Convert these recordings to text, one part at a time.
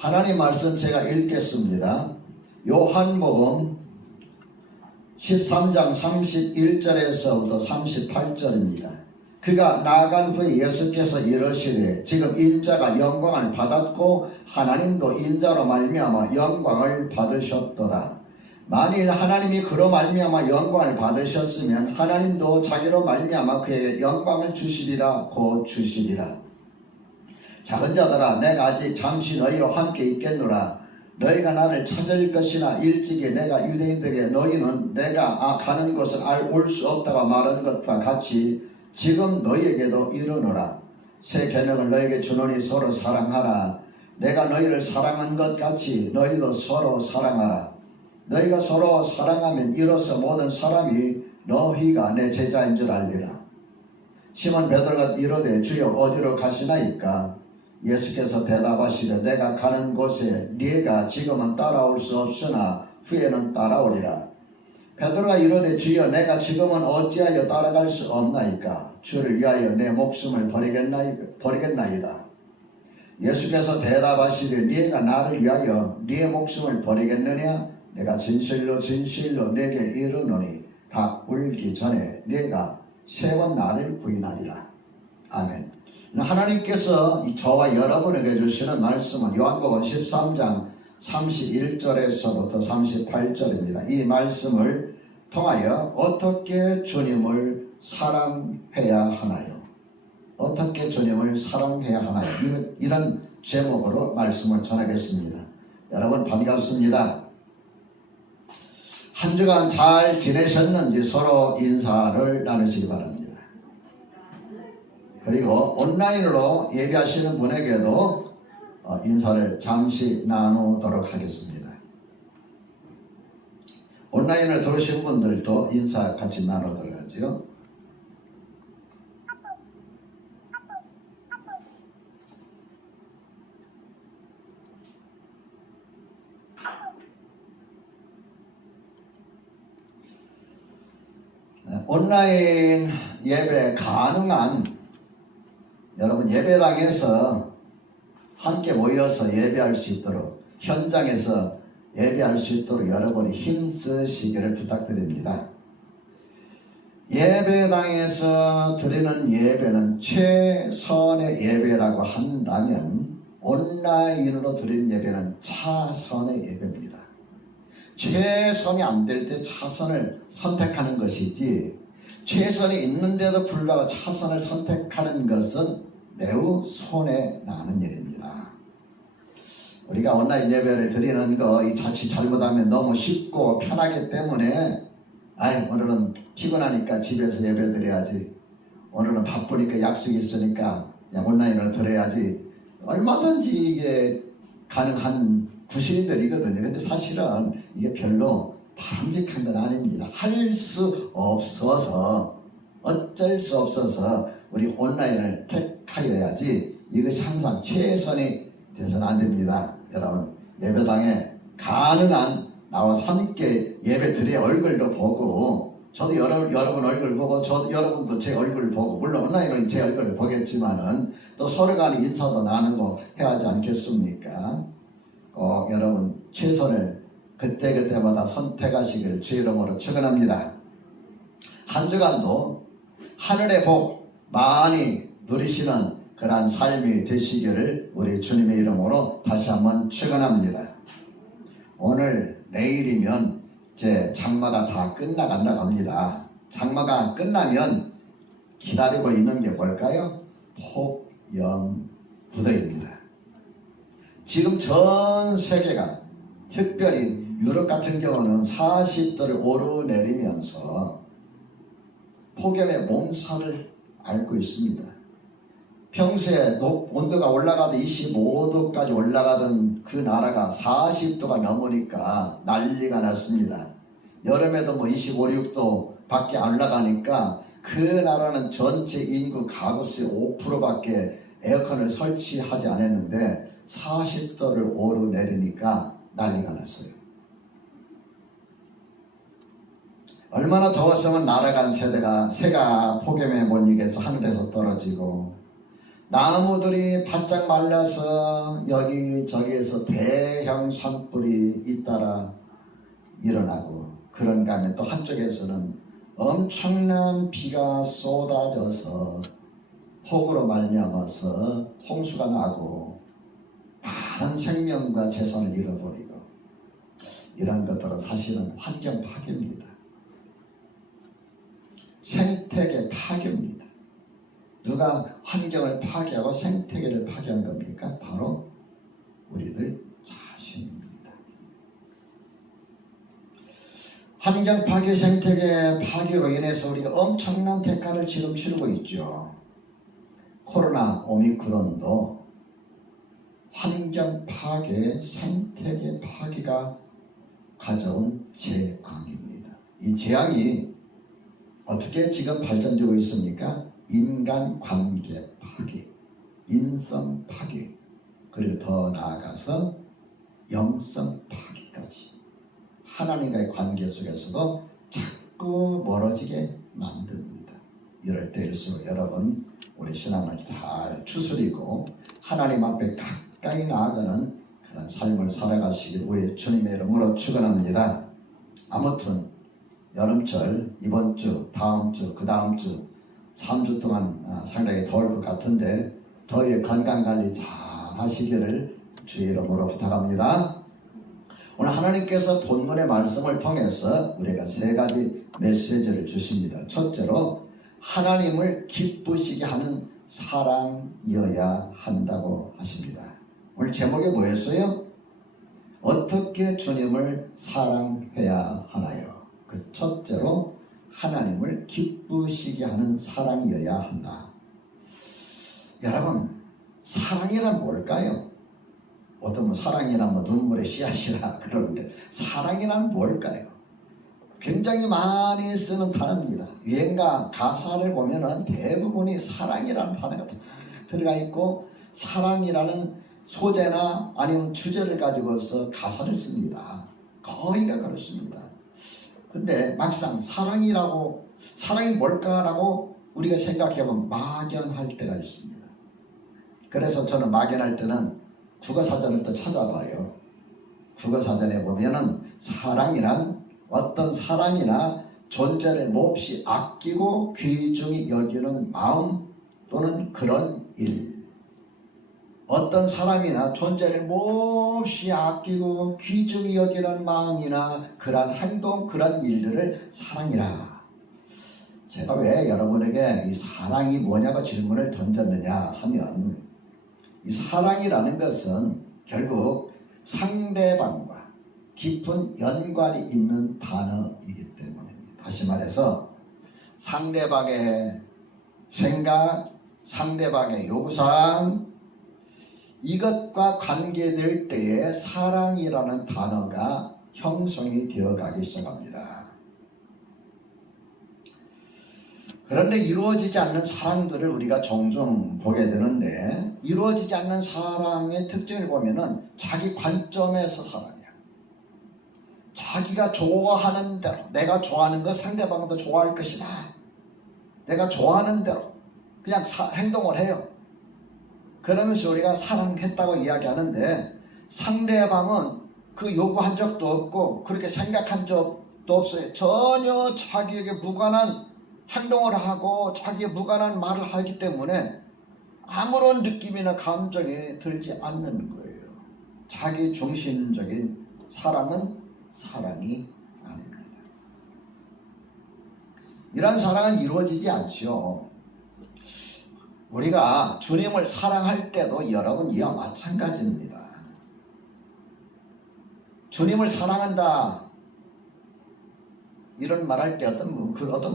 하나님 말씀 제가 읽겠습니다. 요한복음 13장 31절에서부터 38절입니다. 그가 나아간 후에 예수께서 이르시되 지금 인자가 영광을 받았고 하나님도 인자로 말미암아 영광을 받으셨도다. 만일 하나님이 그로 말미암아 영광을 받으셨으면 하나님도 자기로 말미암아 그에게 영광을 주시리라 곧 주시리라. 작은 자들아 내가 아직 잠시 너희와 함께 있겠노라. 너희가 나를 찾을 것이나 일찍이 내가 유대인들에게 너희는 내가 가는 곳을 올 수 없다고 말한 것과 같이 지금 너희에게도 이르노라. 새 계명을 너희에게 주노니 서로 사랑하라. 내가 너희를 사랑한 것 같이 너희도 서로 사랑하라. 너희가 서로 사랑하면 이로써 모든 사람이 너희가 내 제자인 줄 알리라. 시몬 베드로가 이르되 주여 어디로 가시나이까? 예수께서 대답하시되 내가 가는 곳에 네가 지금은 따라올 수 없으나 후에는 따라오리라. 베드로가 이르되 주여 내가 지금은 어찌하여 따라갈 수 없나이까? 주를 위하여 내 목숨을 버리겠나이다. 예수께서 대답하시되 네가 나를 위하여 네 목숨을 버리겠느냐? 내가 진실로 진실로 네게 이르노니 닭 울기 전에 네가 세 번 나를 부인하리라. 아멘. 하나님께서 저와 여러분에게 주시는 말씀은 요한복음 13장 31절에서부터 38절입니다. 이 말씀을 통하여 어떻게 주님을 사랑해야 하나요? 어떻게 주님을 사랑해야 하나요? 이런 제목으로 말씀을 전하겠습니다. 여러분 반갑습니다. 한 주간 잘 지내셨는지 서로 인사를 나누시기 바랍니다. 그리고 온라인으로 예배하시는 분에게도 인사를 잠시 나누도록 하겠습니다. 온라인으로 들어오신 분들도 인사 같이 나누도록 하죠. 온라인 예배 가능한 여러분 예배당에서 함께 모여서 예배할 수 있도록 현장에서 예배할 수 있도록 여러분이 힘쓰시기를 부탁드립니다. 예배당에서 드리는 예배는 최선의 예배라고 한다면 온라인으로 드리는 예배는 차선의 예배입니다. 최선이 안 될 때 차선을 선택하는 것이지 최선이 있는데도 불구하고 차선을 선택하는 것은 매우 손해나는 일입니다. 우리가 온라인 예배를 드리는 거 이 자칫 잘못하면 너무 쉽고 편하기 때문에 오늘은 피곤하니까 집에서 예배 드려야지, 오늘은 바쁘니까 약속이 있으니까 그냥 온라인으로 드려야지, 얼마든지 이게 가능한 구실들이거든요. 근데 사실은 이게 별로 바람직한 건 아닙니다. 할 수 없어서, 어쩔 수 없어서 우리 온라인을 택하여야지 이것이 항상 최선이 돼서는 안 됩니다. 여러분 예배당에 가능한 나와서 함께 예배 드려 얼굴도 보고, 저도 여러분 얼굴 보고 여러분도 제 얼굴 보고, 물론 온라인은 제 얼굴을 보겠지만은 또 서로 간에 인사도 나누고 해야 하지 않겠습니까? 꼭 여러분 최선을 그때그때마다 선택하시기를 주의 이름으로 축원합니다. 한 주간도 하늘의 복 많이 누리시는 그러한 삶이 되시기를 우리 주님의 이름으로 다시 한번 축원합니다. 오늘 내일이면 이제 장마가 다 끝나간다고 합니다. 장마가 끝나면 기다리고 있는 게 뭘까요? 폭염부대입니다. 지금 전 세계가, 특별히 유럽 같은 경우는 40도를 오르내리면서 폭염의 몸살을 앓고 있습니다. 평소에 온도가 올라가도 25도까지 올라가던 그 나라가 40도가 넘으니까 난리가 났습니다. 여름에도 25, 6도 밖에 안 올라가니까 그 나라는 전체 인구 가구수의 5%밖에 에어컨을 설치하지 않았는데 40도를 오르내리니까 난리가 났어요. 얼마나 더웠으면 날아간 새가 폭염에 못 이겨서 하늘에서 떨어지고, 나무들이 바짝 말라서 여기저기에서 대형 산불이 잇따라 일어나고, 그런가 하면 또 한쪽에서는 엄청난 비가 쏟아져서 폭우로 말미암아서 홍수가 나고 많은 생명과 재산을 잃어버리고, 이런 것들은 사실은 환경 파괴입니다. 생태계 파괴입니다. 누가 환경을 파괴하고 생태계를 파괴한 겁니까? 바로 우리들 자신입니다. 환경 파괴, 생태계 파괴로 인해서 우리가 엄청난 대가를 지금 치르고 있죠. 코로나 오미크론도 환경 파괴, 생태계 파괴가 가져온 재앙입니다. 이 재앙이 어떻게 지금 발전되고 있습니까? 인간관계 파괴, 인성 파괴, 그리고 더 나아가서 영성 파괴까지 하나님과의 관계 속에서도 자꾸 멀어지게 만듭니다. 이럴 때일수록 여러분, 우리 신앙을 잘 추스리고 하나님 앞에 가까이 나아가는 그런 삶을 살아가시길 우리 주님의 이름으로 축원합니다. 아무튼 여름철 이번 주, 다음 주, 그 다음 주 3주 동안 상당히 더울 것 같은데 더위에 건강관리 잘 하시기를 주의 이름으로 부탁합니다. 오늘 하나님께서 본문의 말씀을 통해서 우리가 세 가지 메시지를 주십니다. 첫째로 하나님을 기쁘시게 하는 사랑이어야 한다고 하십니다. 오늘 제목이 뭐였어요? 어떻게 주님을 사랑해야 하나요? 그 첫째로 하나님을 기쁘시게 하는 사랑이어야 한다. 여러분, 사랑이란 뭘까요? 어떤 분 사랑이란 뭐 눈물의 씨앗이라 그러는데 사랑이란 뭘까요? 굉장히 많이 쓰는 단어입니다. 유행가 가사를 보면은 대부분이 사랑이라는 단어가 다 들어가 있고, 사랑이라는 소재나 아니면 주제를 가지고서 가사를 씁니다. 거의가 그렇습니다. 근데 막상 사랑이 뭘까라고 우리가 생각해보면 막연할 때가 있습니다. 그래서 저는 막연할 때는 국어사전을 또 찾아봐요. 국어사전에 보면은 사랑이란 어떤 사람이나 존재를 몹시 아끼고 귀중히 여기는 마음 또는 그런 일, 어떤 사람이나 존재를 몹시 아끼고 귀중히 여기는 마음이나 그런 행동, 그런 일들을 사랑이라. 제가 왜 여러분에게 이 사랑이 뭐냐고 질문을 던졌느냐 하면, 이 사랑이라는 것은 결국 상대방과 깊은 연관이 있는 단어이기 때문입니다. 다시 말해서 상대방의 생각, 상대방의 요구사항, 이것과 관계될 때에 사랑이라는 단어가 형성이 되어가기 시작합니다. 그런데 이루어지지 않는 사랑들을 우리가 종종 보게 되는데, 이루어지지 않는 사랑의 특징을 보면은 자기 관점에서 사랑이야. 자기가 좋아하는 대로, 내가 좋아하는 거 상대방도 좋아할 것이다. 내가 좋아하는 대로 그냥 행동을 해요. 그러면서 우리가 사랑했다고 이야기하는데, 상대방은 그 요구한 적도 없고 그렇게 생각한 적도 없어요. 전혀 자기에게 무관한 행동을 하고 자기에 무관한 말을 하기 때문에 아무런 느낌이나 감정이 들지 않는 거예요. 자기 중심적인 사랑은 사랑이 아닙니다. 이런 사랑은 이루어지지 않죠. 우리가 주님을 사랑할 때도 여러분 이와 마찬가지입니다. 주님을 사랑한다 이런 말할 때 어떤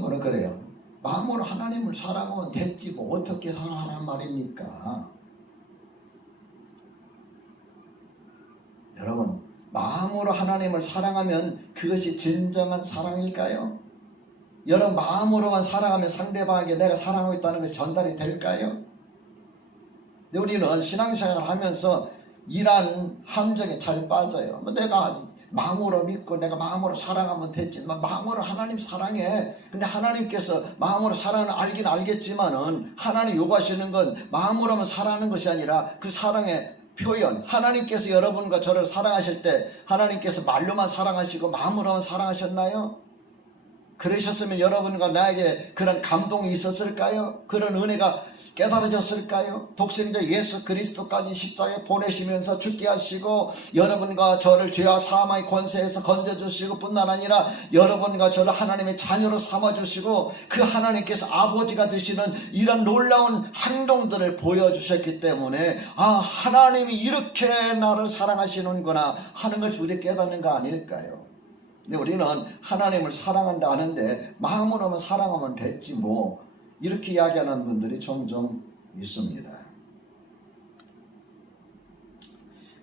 분은 그래요. 마음으로 하나님을 사랑하면 됐지 뭐 어떻게 사랑하란 말입니까? 여러분, 마음으로 하나님을 사랑하면 그것이 진정한 사랑일까요? 여러분, 마음으로만 사랑하면 상대방에게 내가 사랑하고 있다는 것이 전달이 될까요? 우리는 신앙생활을 하면서 이러한 함정에 잘 빠져요. 내가 마음으로 믿고 내가 마음으로 사랑하면 됐지만 마음으로 하나님 사랑해. 근데 하나님께서 마음으로 사랑을 알긴 알겠지만은 하나님 요구하시는 건 마음으로만 사랑하는 것이 아니라 그 사랑의 표현, 하나님께서 여러분과 저를 사랑하실 때 하나님께서 말로만 사랑하시고 마음으로만 사랑하셨나요? 그러셨으면 여러분과 나에게 그런 감동이 있었을까요? 그런 은혜가 깨달아졌을까요? 독생자 예수 그리스도까지 십자가에 보내시면서 죽게 하시고 여러분과 저를 죄와 사망의 권세에서 건져주시고 뿐만 아니라 여러분과 저를 하나님의 자녀로 삼아주시고 그 하나님께서 아버지가 되시는 이런 놀라운 행동들을 보여주셨기 때문에 하나님이 이렇게 나를 사랑하시는구나 하는 것을 우리 깨닫는 거 아닐까요? 근데 우리는 하나님을 사랑한다 하는데 마음으로만 사랑하면 됐지 뭐 이렇게 이야기하는 분들이 종종 있습니다.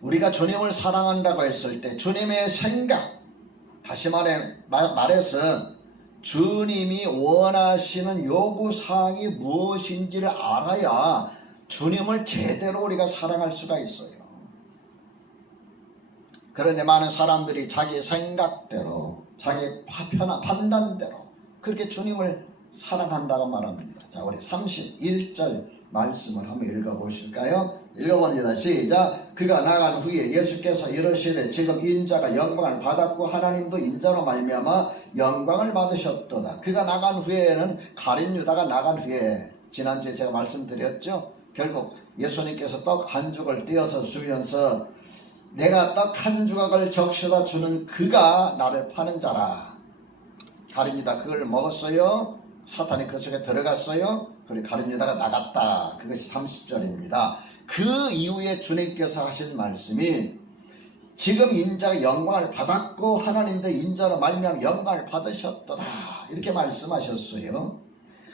우리가 주님을 사랑한다고 했을 때 주님의 생각, 다시 말해서 주님이 원하시는 요구사항이 무엇인지를 알아야 주님을 제대로 우리가 사랑할 수가 있어요. 그런데 많은 사람들이 자기 생각대로 자기 판단대로 그렇게 주님을 사랑한다고 말합니다. 자, 우리 31절 말씀을 한번 읽어보실까요? 읽어봅니다. 시작. 그가 나간 후에 예수께서 이르시되 지금 인자가 영광을 받았고 하나님도 인자로 말미암아 영광을 받으셨도다. 그가 나간 후에는 가룟 유다가 나간 후에 지난주에 제가 말씀드렸죠. 결국 예수님께서 떡 한 조각을 떼어서 주면서 내가 떡 한 조각을 적셔다 주는 그가 나를 파는 자라. 가룟 유다 그걸 먹었어요. 사탄이 그 속에 들어갔어요. 그리고 가룟 유다가 나갔다. 그것이 30절입니다. 그 이후에 주님께서 하신 말씀이 지금 인자가 영광을 받았고 하나님도 인자로 말미암아 영광을 받으셨도다. 이렇게 말씀하셨어요.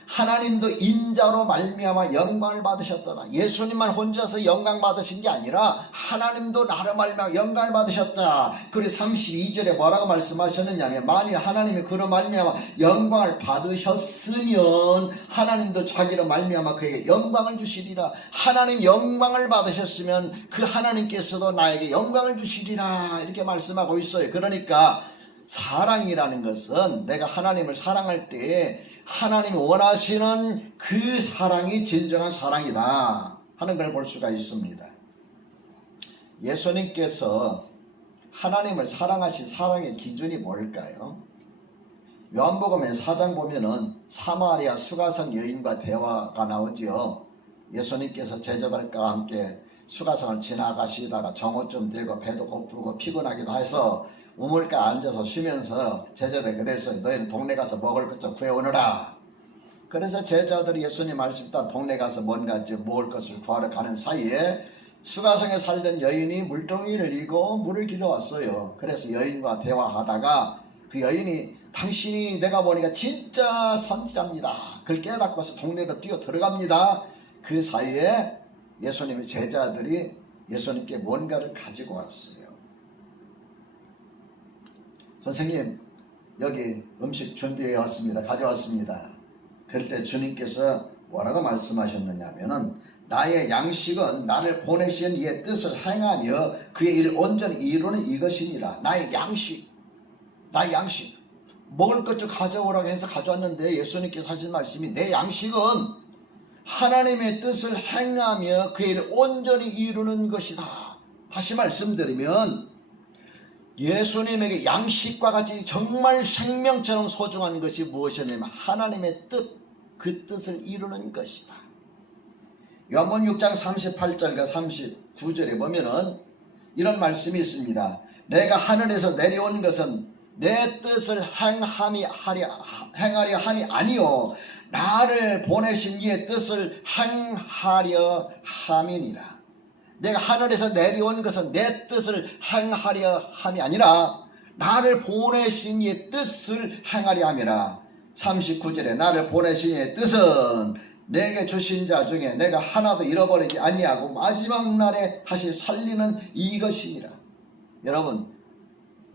하나님도 인자로 말미암아 영광을 받으셨도다. 예수님만 혼자서 영광 받으신 게 아니라 하나님도 나로 말미암아 영광을 받으셨다. 그리고 32절에 뭐라고 말씀하셨느냐면 만일 하나님이 그로 말미암아 영광을 받으셨으면 하나님도 자기로 말미암아 그에게 영광을 주시리라. 하나님 영광을 받으셨으면 그 하나님께서도 나에게 영광을 주시리라. 이렇게 말씀하고 있어요. 그러니까 사랑이라는 것은 내가 하나님을 사랑할 때 하나님이 원하시는 그 사랑이 진정한 사랑이다 하는 걸 볼 수가 있습니다. 예수님께서 하나님을 사랑하신 사랑의 기준이 뭘까요? 요한복음의 4장 보면은 사마리아 수가성 여인과 대화가 나오죠. 예수님께서 제자들과 함께 수가성을 지나가시다가 정오쯤 되고 배도 고프고 피곤하기도 해서 우물가에 앉아서 쉬면서 제자들 그래서 너희는 동네 가서 먹을 것 좀 구해오너라. 그래서 제자들이 예수님 말씀 따라 동네 가서 뭔가 먹을 것을 구하러 가는 사이에 수가성에 살던 여인이 물동이를 이고 물을 길어왔어요. 그래서 여인과 대화하다가 그 여인이 당신이 내가 보니까 진짜 선지자입니다. 그걸 깨닫고서 동네로 뛰어 들어갑니다. 그 사이에 예수님의 제자들이 예수님께 뭔가를 가지고 왔어요. 선생님 여기 음식 준비해 왔습니다. 가져왔습니다. 그럴 때 주님께서 뭐라고 말씀하셨느냐 하면은 나의 양식은 나를 보내신 이의 뜻을 행하며 그의 일을 온전히 이루는 이것이니라. 나의 양식 먹을 것 좀 가져오라고 해서 가져왔는데 예수님께서 하신 말씀이 내 양식은 하나님의 뜻을 행하며 그의 일을 온전히 이루는 것이다. 다시 말씀드리면 예수님에게 양식과 같이 정말 생명처럼 소중한 것이 무엇이냐면 하나님의 뜻, 그 뜻을 이루는 것이다. 요한복음 6장 38절과 39절에 보면은 이런 말씀이 있습니다. 내가 하늘에서 내려온 것은 내 뜻을 행하려 함이 아니요 나를 보내신 이의 뜻을 행하려 함이니라. 내가 하늘에서 내려온 것은 내 뜻을 행하려 함이 아니라 나를 보내신 이의 뜻을 행하려 함이라. 39절에 나를 보내신 이의 뜻은 내게 주신 자 중에 내가 하나도 잃어버리지 아니하고 마지막 날에 다시 살리는 이것이니라. 여러분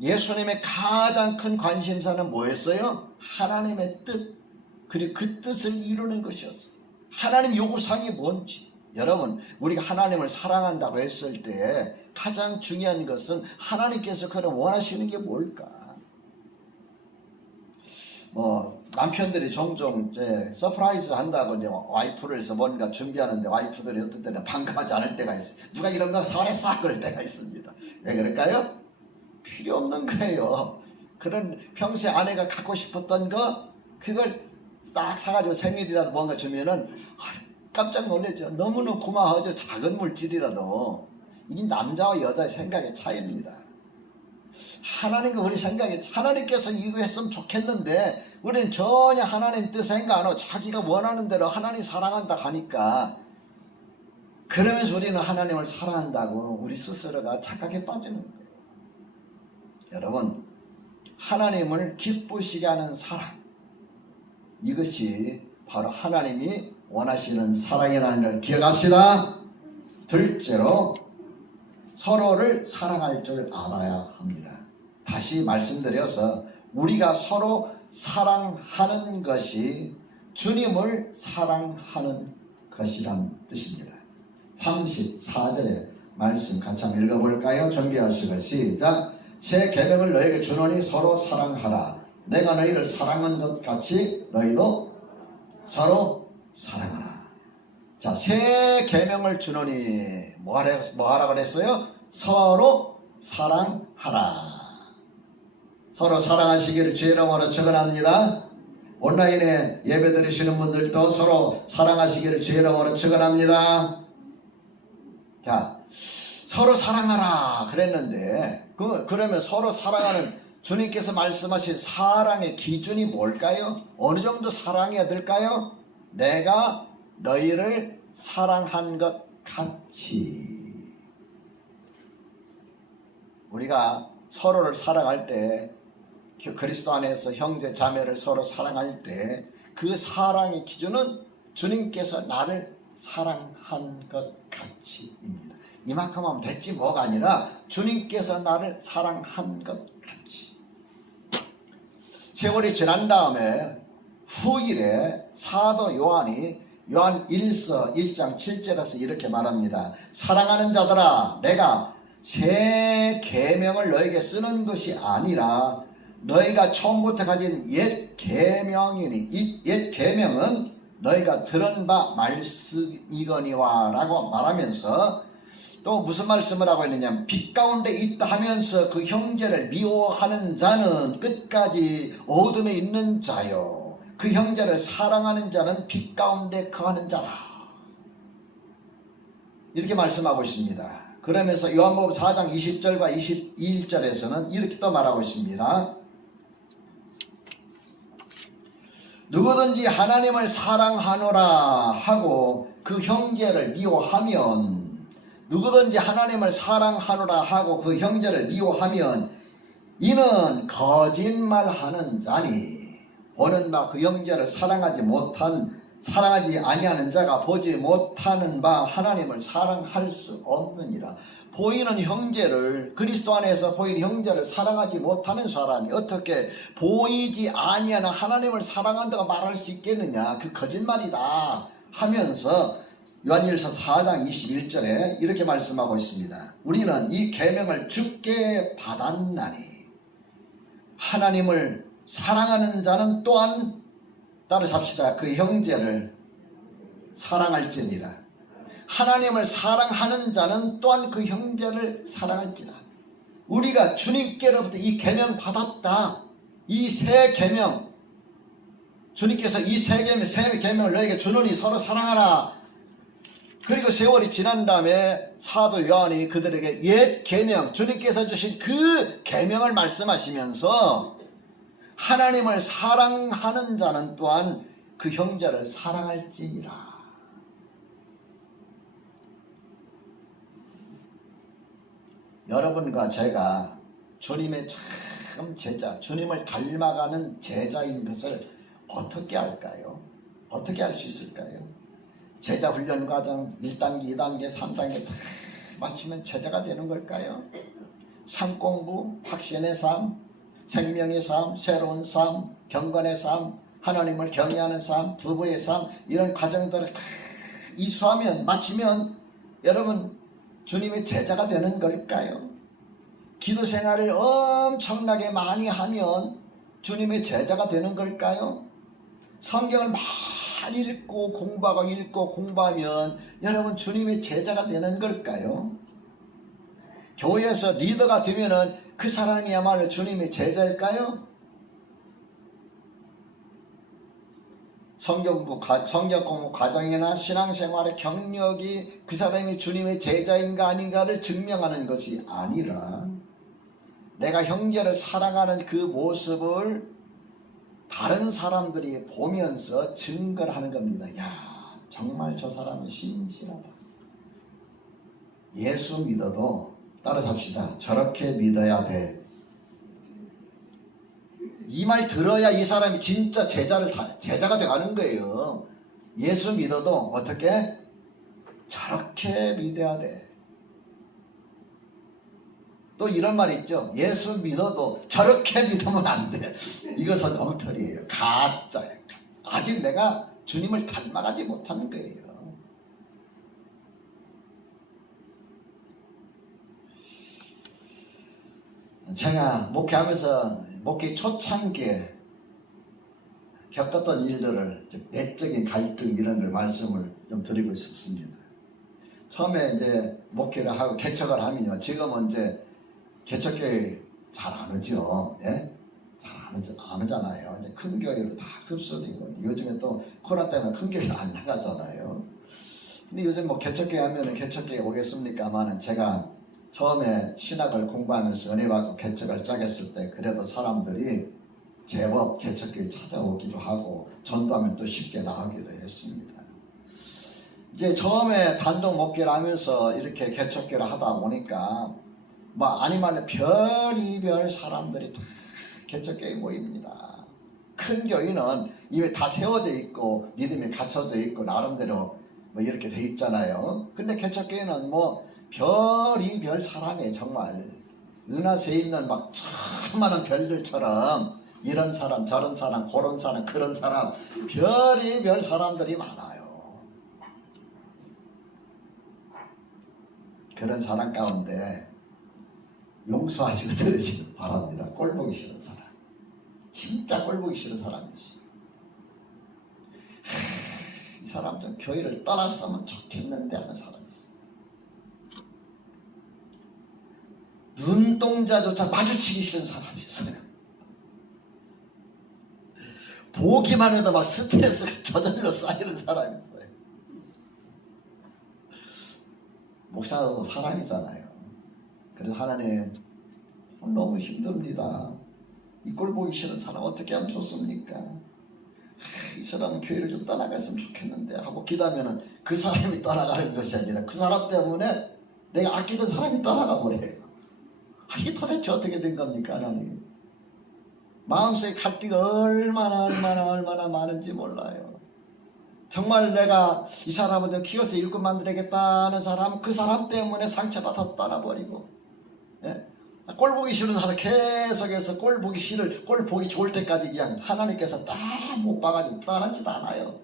예수님의 가장 큰 관심사는 뭐였어요? 하나님의 뜻, 그리고 그 뜻을 이루는 것이었어요. 하나님 요구사항이 뭔지, 여러분, 우리가 하나님을 사랑한다고 했을 때 가장 중요한 것은 하나님께서 그럼 원하시는 게 뭘까? 남편들이 종종 서프라이즈 한다고 이제 와이프를 해서 뭔가 준비하는데 와이프들이 어떤 때는 반가워하지 않을 때가 있어요. 누가 이런 거 사왔어? 그럴 때가 있습니다. 왜 그럴까요? 필요 없는 거예요. 그런 평소에 아내가 갖고 싶었던 거 그걸 싹 사가지고 생일이라도 뭔가 주면은 깜짝 놀랐죠. 너무너무 고마워하죠. 작은 물질이라도. 이게 남자와 여자의 생각의 차이입니다. 하나님과 우리 생각이 하나님께서 이거 했으면 좋겠는데 우리는 전혀 하나님 뜻 생각 안 하고 자기가 원하는 대로 하나님 사랑한다 하니까 그러면서 우리는 하나님을 사랑한다고 우리 스스로가 착각에 빠지는 거예요. 여러분, 하나님을 기쁘시게 하는 사랑, 이것이 바로 하나님이 원하시는 사랑이라는 걸 기억합시다. 둘째로 서로를 사랑할 줄 알아야 합니다. 다시 말씀드려서 우리가 서로 사랑하는 것이 주님을 사랑하는 것이란 뜻입니다. 34절의 말씀 같이 한번 읽어볼까요? 준비하시고 시작. 새 계명을 너에게 주노니 서로 사랑하라. 내가 너희를 사랑한 것 같이 너희도 서로 사랑하라. 자, 새 계명을 주노니 뭐 하라 그랬어요? 서로 사랑하라. 서로 사랑하시기를 주의 이름으로 축원합니다. 온라인에 예배 드리시는 분들도 서로 사랑하시기를 주의 이름으로 축원합니다. 자, 서로 사랑하라 그랬는데 그러면 서로 사랑하는 주님께서 말씀하신 사랑의 기준이 뭘까요? 어느 정도 사랑해야 될까요? 내가 너희를 사랑한 것 같이. 우리가 서로를 사랑할 때 그리스도 안에서 형제 자매를 서로 사랑할 때 그 사랑의 기준은 주님께서 나를 사랑한 것 같이입니다. 이만큼 하면 됐지 뭐가 아니라 주님께서 나를 사랑한 것 같이. 세월이 지난 다음에 후일에 사도 요한이 요한 1서 1장 7절에서 이렇게 말합니다. 사랑하는 자들아, 내가 새 계명을 너에게 쓰는 것이 아니라 너희가 처음부터 가진 옛 계명이니 이 옛 계명은 너희가 들은 바 말씀이거니와 라고 말하면서 또 무슨 말씀을 하고 있느냐, 빛 가운데 있다 하면서 그 형제를 미워하는 자는 끝까지 어둠에 있는 자요, 그 형제를 사랑하는 자는 빛 가운데 거하는 자라, 이렇게 말씀하고 있습니다. 그러면서 요한복음 4장 20절과 21절에서는 이렇게 또 말하고 있습니다. 누구든지 하나님을 사랑하노라 하고 그 형제를 미워하면, 누구든지 하나님을 사랑하노라 하고 그 형제를 미워하면 이는 거짓말하는 자니 보는 바 그 형제를 사랑하지 아니하는 자가 보지 못하는 바 하나님을 사랑할 수 없느니라. 보이는 형제를, 그리스도 안에서 보이는 형제를 사랑하지 못하는 사람이 어떻게 보이지 아니하는 하나님을 사랑한다고 말할 수 있겠느냐, 그 거짓말이다 하면서 요한일서 4장 21절에 이렇게 말씀하고 있습니다. 우리는 이 계명을 주께 받았나니 하나님을 사랑하는 자는 또한, 따라잡시다, 그 형제를 사랑할지니라. 하나님을 사랑하는 자는 또한 그 형제를 사랑할지라. 우리가 주님께로부터 이 계명 받았다. 이 새 계명, 주님께서 이 새 계명을 너에게 주노니 서로 사랑하라. 그리고 세월이 지난 다음에 사도 요한이 그들에게 옛 계명, 주님께서 주신 그 계명을 말씀하시면서 하나님을 사랑하는 자는 또한 그 형제를 사랑할지니라. 여러분과 제가 주님의 참 제자, 주님을 닮아가는 제자인 것을 어떻게 알까요? 어떻게 알 수 있을까요? 제자 훈련 과정 1단계, 2단계, 3단계 다 마치면 제자가 되는 걸까요? 삶 공부, 확신의 삶, 생명의 삶, 새로운 삶, 경건의 삶, 하나님을 경외하는 삶, 부부의 삶, 이런 과정들을 다 이수하면 마치면 여러분 주님의 제자가 되는 걸까요? 기도 생활을 엄청나게 많이 하면 주님의 제자가 되는 걸까요? 성경을 많이 읽고 공부하면 여러분 주님의 제자가 되는 걸까요? 교회에서 리더가 되면은 그 사람이야말로 주님의 제자일까요? 성경 공부 과정이나 신앙생활의 경력이 그 사람이 주님의 제자인가 아닌가를 증명하는 것이 아니라 내가 형제를 사랑하는 그 모습을 다른 사람들이 보면서 증거를 하는 겁니다. 야, 정말 저 사람은 신실하다. 예수 믿어도 따라 삽시다. 저렇게 믿어야 돼. 이 말 들어야 이 사람이 진짜 제자가 돼가는 거예요. 예수 믿어도 어떻게? 저렇게 믿어야 돼. 또 이런 말이 있죠. 예수 믿어도 저렇게 믿으면 안 돼. 이것은 엉터리예요. 가짜예요. 아직 내가 주님을 닮아가지 못하는 거예요. 제가 목회하면서 목회 초창기에 겪었던 일들을 내적인 갈등 이런 걸 말씀을 좀 드리고 싶습니다. 처음에 이제 목회를 하고 개척을 하면요. 지금은 이제 개척교회 잘 안 오죠. 예? 잘 안 오잖아요. 이제 큰 교회로 다 흡수되고 요즘에 또 코로나 때문에 큰 교회도 안 나가잖아요. 근데 요즘 뭐 개척교회 하면은 개척교회 오겠습니까만은 제가 처음에 신학을 공부하면서 은혜 받고 개척을 시작했을 때 그래도 사람들이 제법 개척교회 찾아오기도 하고 전도하면 또 쉽게 나가기도 했습니다. 이제 처음에 단독 목회를 하면서 이렇게 개척교회를 하다 보니까 뭐 아니면 별이별 사람들이 다 개척교회에 모입니다. 큰 교회는 이미 다 세워져 있고 믿음이 갖춰져 있고 나름대로 뭐 이렇게 돼 있잖아요. 근데 개척교회는 뭐 별이별 사람이에요. 정말 은하수에 있는 막 수많은 별들처럼 이런 사람 저런 사람 그런 사람 그런 사람 별이별 사람들이 많아요. 그런 사람 가운데 용서하시고 들으시기 바랍니다. 꼴보기 싫은 사람, 진짜 꼴보기 싫은 사람이지. 이 사람 좀 교회를 떠났으면 좋겠는데 하는 사람이 있어요. 눈동자조차 마주치기 싫은 사람이 있어요. 보기만 해도 막 스트레스가 저절로 쌓이는 사람이 있어요. 목사도 사람이잖아요. 그래서 하나님 너무 힘듭니다. 이 꼴 보기 싫은 사람 어떻게 하면 좋습니까? 이 사람은 교회를 좀 떠나갔으면 좋겠는데 하고 기도하면 그 사람이 떠나가는 것이 아니라 그 사람 때문에 내가 아끼던 사람이 떠나가 버려요. 이게 도대체 어떻게 된 겁니까 하나님? 마음속에 갈등이 얼마나 많은지 몰라요. 정말 내가 이 사람을 키워서 일꾼 만들어야겠다는 사람 그 사람 때문에 상처받아서 떠나버리고 예? 꼴 보기 싫은 사람 계속해서 꼴 보기 좋을 때까지 그냥 하나님께서 딱 못 봐가지고 떠나지도 않아요.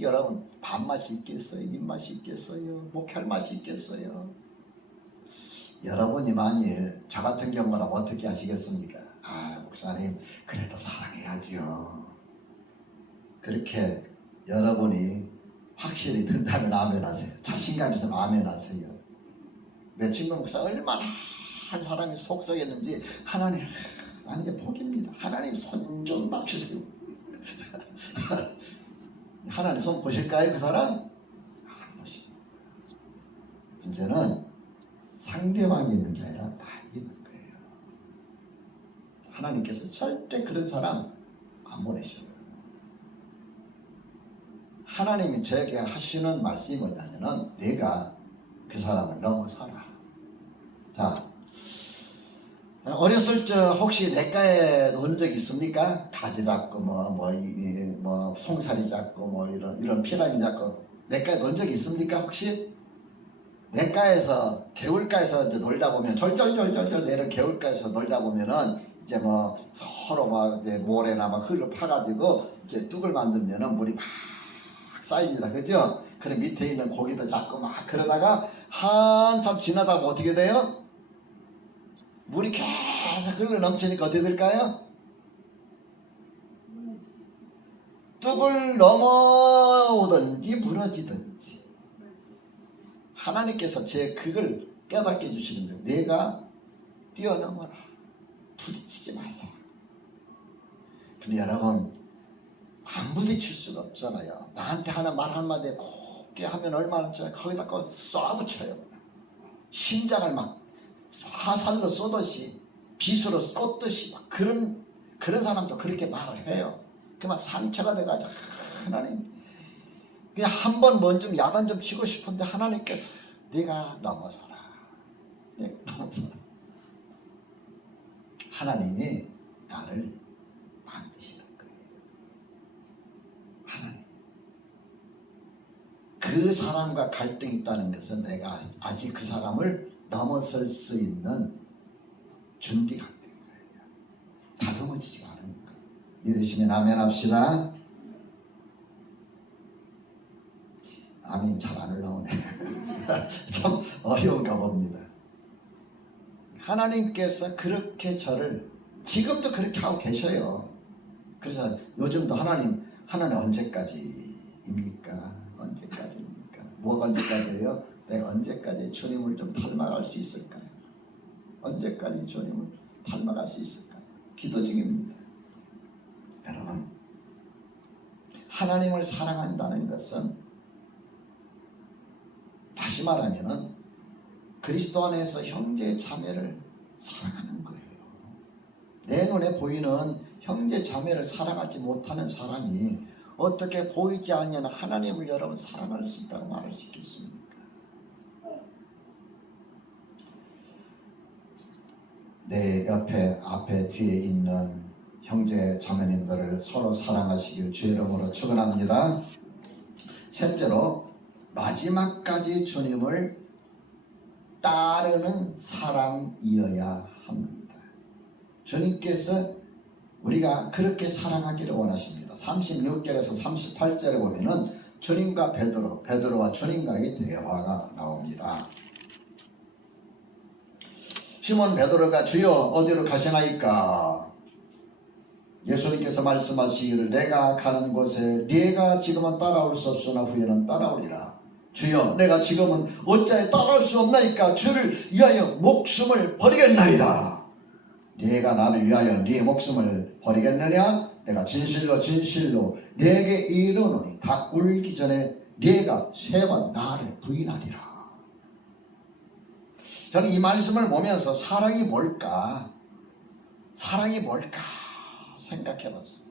여러분 밥맛이 있겠어요? 입맛이 있겠어요? 목할 맛이 있겠어요? 여러분이 만일 저 같은 경우라면 어떻게 하시겠습니까? 아 목사님 그래도 사랑해야죠. 그렇게 여러분이 확실히 든다면 아멘 하세요. 자신감 있으면 아멘 하세요. 내 친구 목사 얼마나 한 사람이 속썩였는지 하나님 나는 이제 복입니다. 하나님 손 좀 맞추세요. 하나님 손 보실까요 그 사람? 안 보십니다. 문제는 상대방이 있는 게 아니라 나 있는 거예요. 하나님께서 절대 그런 사람 안 보내셔요. 하나님이 저에게 하시는 말씀이 뭐냐면은 내가 그 사람을 넘어서라. 자, 어렸을 적 혹시 냇가에 논 적 있습니까? 가지 잡고 뭐 송사리 잡고 뭐 이런 피라미 잡고 냇가에 논 적 있습니까? 혹시 냇가에서 개울가에서 이제 놀다 보면 졸졸졸졸 내려 개울가에서 놀다 보면은 이제 뭐 서로 막 이제 모래나 막 흙을 파가지고 이제 뚝을 만들면은 물이 막 쌓입니다. 그죠? 그래 밑에 있는 고기도 잡고 막 그러다가 한참 지나다가 어떻게 돼요? 물이 계속 흘러 넘치니까 어떻게 될까요? 뚝을 넘어오든지 무너지든지 하나님께서 그걸 깨닫게 해주시는 거예요. 내가 뛰어넘어라. 부딪히지 말라. 근데 여러분 안 부딪힐 수가 없잖아요. 나한테 하는 말 한마디에 곱게 하면 얼마나 좋아요. 거기다 쏴붙여요. 심장을 막 화살로 쏘듯이 빗으로 꽂듯이 막 그런 사람도 그렇게 말을 해요. 그만 상처가 돼가지고 하나님 그냥 한 번 먼저 야단 좀 치고 싶은데 하나님께서 네가 넘어서라. 네가 넘어서라. 하나님이 나를 만드시는 거예요. 하나님. 그 사람과 갈등이 있다는 것은 내가 아직 그 사람을 넘어설 수 있는 준비가 안 된 거예요. 다듬어지지가 않은 거예요. 믿으시면 아멘 합시다. 아멘 잘 안 올라오네. 참 어려운가 봅니다. 하나님께서 그렇게 저를 지금도 그렇게 하고 계셔요. 그래서 요즘도 하나님 언제까지입니까? 언제까지입니까? 뭐가 언제까지예요? 내가 언제까지 주님을 좀 닮아갈 수 있을까요? 언제까지 주님을 닮아갈 수 있을까요? 기도 중입니다. 여러분 하나님을 사랑한다는 것은 다시 말하면 그리스도 안에서 형제 자매를 사랑하는 거예요. 내 눈에 보이는 형제 자매를 사랑하지 못하는 사람이 어떻게 보이지 않는 하나님을 여러분 사랑할 수 있다고 말할 수 있겠습니까? 내 앞에 뒤에 있는 형제 자매님들을 서로 사랑하시길 주의 이름으로 축원합니다. 셋째로 마지막까지 주님을 따르는 사랑이어야 합니다. 주님께서 우리가 그렇게 사랑하기를 원하십니다. 36절에서 38절에 보면은 주님과 베드로와 주님과의 대화가 나옵니다. 시몬 베드로가 주여 어디로 가시나이까? 예수님께서 말씀하시기를 내가 가는 곳에 네가 지금은 따라올 수 없으나 후에는 따라오리라. 주여 내가 지금은 어찌하여 따라올 수 없나이까? 주를 위하여 목숨을 버리겠나이다. 네가 나를 위하여 네 목숨을 버리겠느냐? 내가 진실로 네게 이르노니 닭 울기 전에 네가 3번 나를 부인하리라. 저는 이 말씀을 보면서 사랑이 뭘까 생각해봤어요.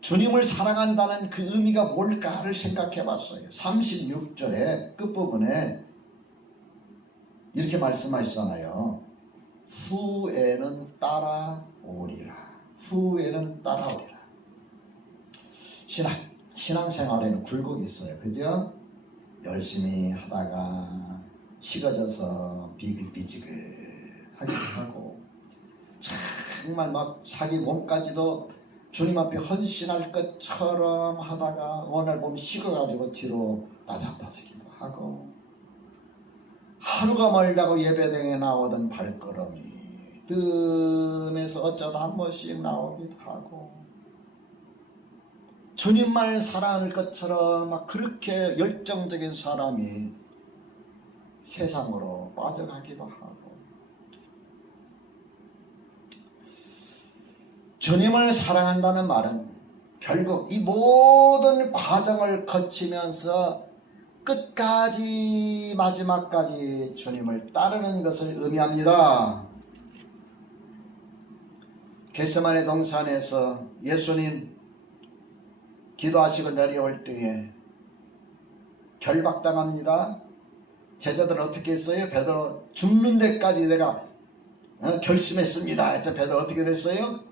주님을 사랑한다는 그 의미가 뭘까를 생각해봤어요. 36절의 끝부분에 이렇게 말씀하시잖아요. 후에는 따라오리라. 후에는 따라오리라. 신앙생활에는 굴곡이 있어요. 그죠? 열심히 하다가 식어져서 비지긋하기도 하고 정말 막 자기 몸까지도 주님 앞에 헌신할 것처럼 하다가 오늘 보면 식어가지고 뒤로 낮아빠지기도 하고 하루가 멀다고 예배당에 나오던 발걸음이 뜸해서 어쩌다 한 번씩 나오기도 하고 주님만 사랑할 것처럼 막 그렇게 열정적인 사람이 세상으로 빠져가기도 하고 주님을 사랑한다는 말은 결국 이 모든 과정을 거치면서 끝까지 마지막까지 주님을 따르는 것을 의미합니다. 겟세마네 동산에서 예수님 기도하시고 내려올 때에 결박당합니다. 제자들은 어떻게 했어요? 베드로 죽는 데까지 내가 결심했습니다. 했죠. 베드로 어떻게 됐어요?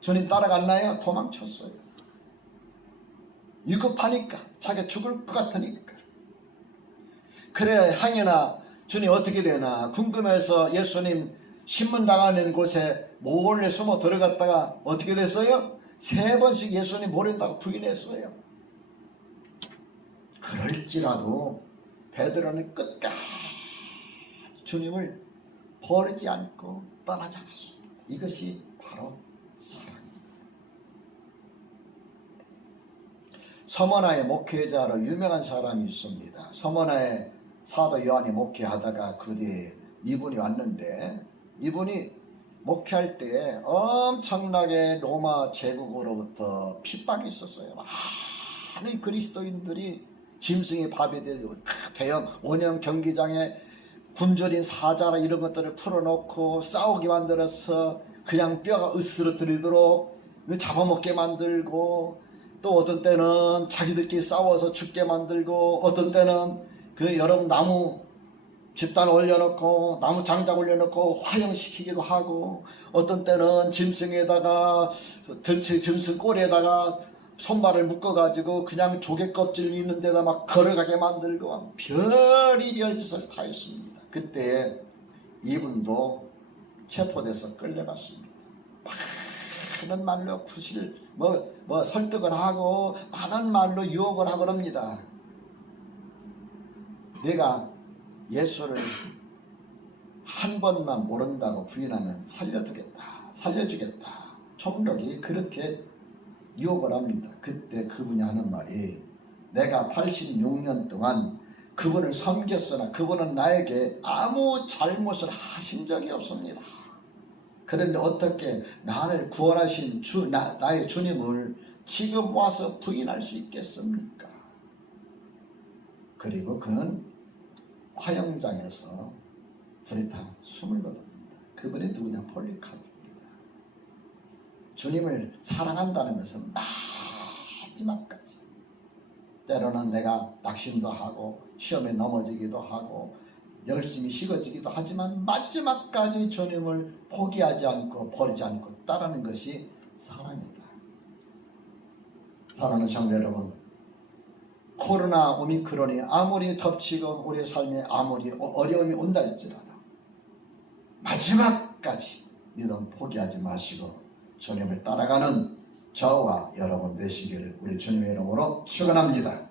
주님 따라갔나요? 도망쳤어요. 위급하니까 자기가 죽을 것 같으니까. 그래 항해나 주님 어떻게 되나 궁금해서 예수님 신문당하는 곳에 몰래 숨어 들어갔다가 어떻게 됐어요? 3번씩 예수님 모른다고 부인했어요. 그럴지라도 베드로는 끝까지 주님을 버리지 않고 떠나지 않았습니다. 이것이 바로 사랑입니다. 서머나의 목회자로 유명한 사람이 있습니다. 서머나의 사도 요한이 목회하다가 그 뒤에 이분이 왔는데, 이분이 목회할 때 엄청나게 로마 제국으로부터 핍박이 있었어요. 많은 그리스도인들이 짐승의 밥에 대해서 대형 원형 경기장에 굶주린 사자라 이런 것들을 풀어놓고 싸우게 만들어서 그냥 뼈가 으스러뜨리도록 잡아먹게 만들고, 또 어떤 때는 자기들끼리 싸워서 죽게 만들고, 어떤 때는 여러분 나무 집단 올려놓고 나무 장작 올려놓고 화형시키기도 하고, 어떤 때는 짐승에다가 짐승 꼬리에다가 손발을 묶어가지고 그냥 조개 껍질 있는 데다 막 걸어가게 만들고 별의별 짓을 다 했습니다. 그때 이분도 체포돼서 끌려갔습니다. 많은 말로 구실 설득을 하고 많은 말로 유혹을 하고 합니다. 내가 예수를 한 번만 모른다고 부인하면 살려주겠다. 총독이 그렇게 유혹을 합니다. 그때 그분이 하는 말이, 내가 86년 동안 그분을 섬겼으나 그분은 나에게 아무 잘못을 하신 적이 없습니다. 그런데 어떻게 나를 구원하신 나의 주님을 지금 와서 부인할 수 있겠습니까? 그리고 그는 화형장에서 불에 타 숨을 거둡니다. 그분이 누구냐? 폴리카르입니다. 주님을 사랑한다는 것은 마지막까지, 때로는 내가 낙심도 하고 시험에 넘어지기도 하고 열심히 식어지기도 하지만 마지막까지 주님을 포기하지 않고 버리지 않고 따르는 것이 사랑이다. 사랑하는 성도 여러분, 코로나 오미크론이 아무리 덮치고 우리의 삶에 아무리 어려움이 온다 할지라도 마지막까지 믿음 포기하지 마시고 주님을 따라가는 저와 여러분 되시기를 우리 주님의 이름으로 축원합니다.